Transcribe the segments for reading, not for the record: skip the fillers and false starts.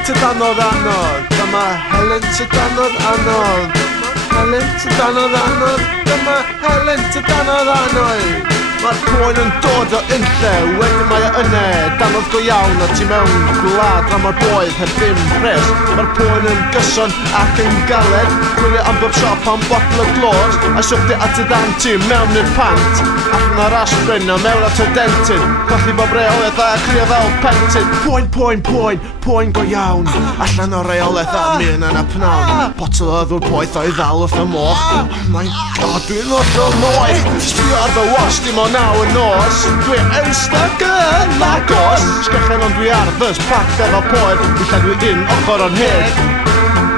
Helynt dannodd annodd, dyma Helynt dannodd annodd. Helynt dannodd annodd, dyma Helynt dannodd annodd. Mae'r poen yn dod o unlle, wedyn mae o yne, danodd go iawn a ti mewn gwlad a mae'r boedd heb ddim pres. Mae'r poen yn gyson ac yn galed, gwylio am bob siop am botl o glod, a siwgdi at y dan ti mewn i'r pant, allan ar aspirin a mewn at y dentyn, colli bob reolaeth a crio fel pentyn. Poen go iawn, allan o reolaeth a mi'n yn y pnawn, botl o ddŵr poeth o'i ddal wrth y moch. Oh my god, dwi'n wrth o moeth, sbio ar fy was dim ond naw y nos, dwi'n eistedd yn agos. Sgechen ond dwi ar fys pact efo poer, lle dwi un ochr o'n heg.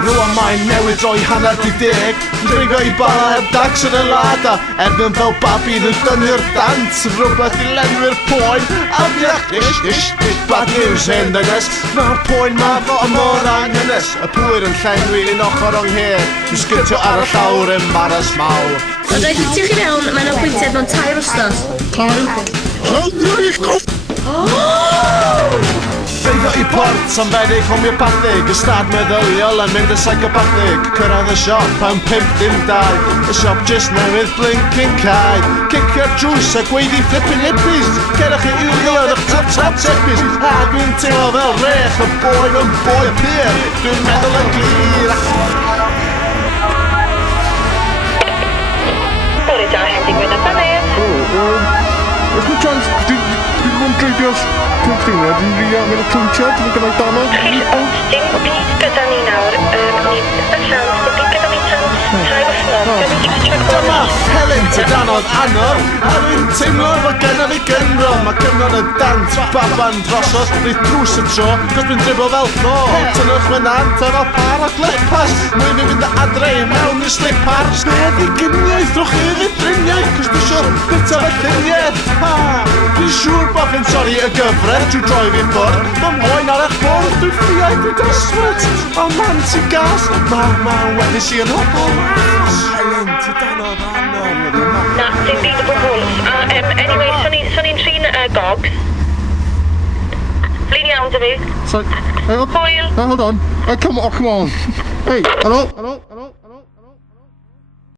Rwan mae'n newid droi hanner di deg, dringo i bala heb dags yn y lada, erbyn fel babi yn dynnu'r dant, rhywbeth i lenwi'r poen, a fiach ish, bad news hyn dynes. Mae'r poen ma fo o mor anghynnes, y pwyr yn llenwi un ochr o'n heg, dwi'n sgyrtio ar y llawr yn maras mawr. Ond o'i ffitio chi mewn, mae'n apwyntiad mewn 2 wsnos. 2? Beiddo i port am fedig homeopathic, ystad meddyliol yn mynd y psychopathic, cyrraedd y siop am 5-2, y siop jyst newydd blinking cae, cicio'r drws a gweiddi flipping hippies, cerwch i uwliodd o'ch top sepis, a dwi'n teimlo fel rech y boen yn boi pyr, dwi'n meddwl yn glir. Bore da, Henry Gwyn a Fanny. Oes na chance, dwi'n mwyn dreidio'r pwlchina, dwi'n rhi angen y clwtiad, dwi'n gyda'i dannodd. Ond dim byd gyda ni nawr, ni y siawns, dim byd gyda ni tan 2 wsnos. Dyma Helynt dannodd annodd, a dwi'n teimlo fod genna fi gynro. Mae cyfnod y dant baban drosodd, rhaid drws y tro, cos dwi'n driblo fel ffro. Tynnwch fy nant efo par o glipas, mwy fi fynd adre i mewn i slipars. Be di gyniaeth, rwch i fi driniaeth, cos dwi'n siwr bita fy lluniaeth. Dwi'n siwr bod chi'n sori y gyfred trwy droi fi ffwrdd. Mae'n moyn ar eich bwrdd, dwi'n ffiau, dwi'n desfryd. O man ti gas, mae'n wedys i yn hobl mas. Helynt dannodd annodd. Na, dim byd y bwbl. Anyway, son i'n trin gogs. Flin iawn dy fi. So, Hwyl. hold on. Come on. Hey, hello.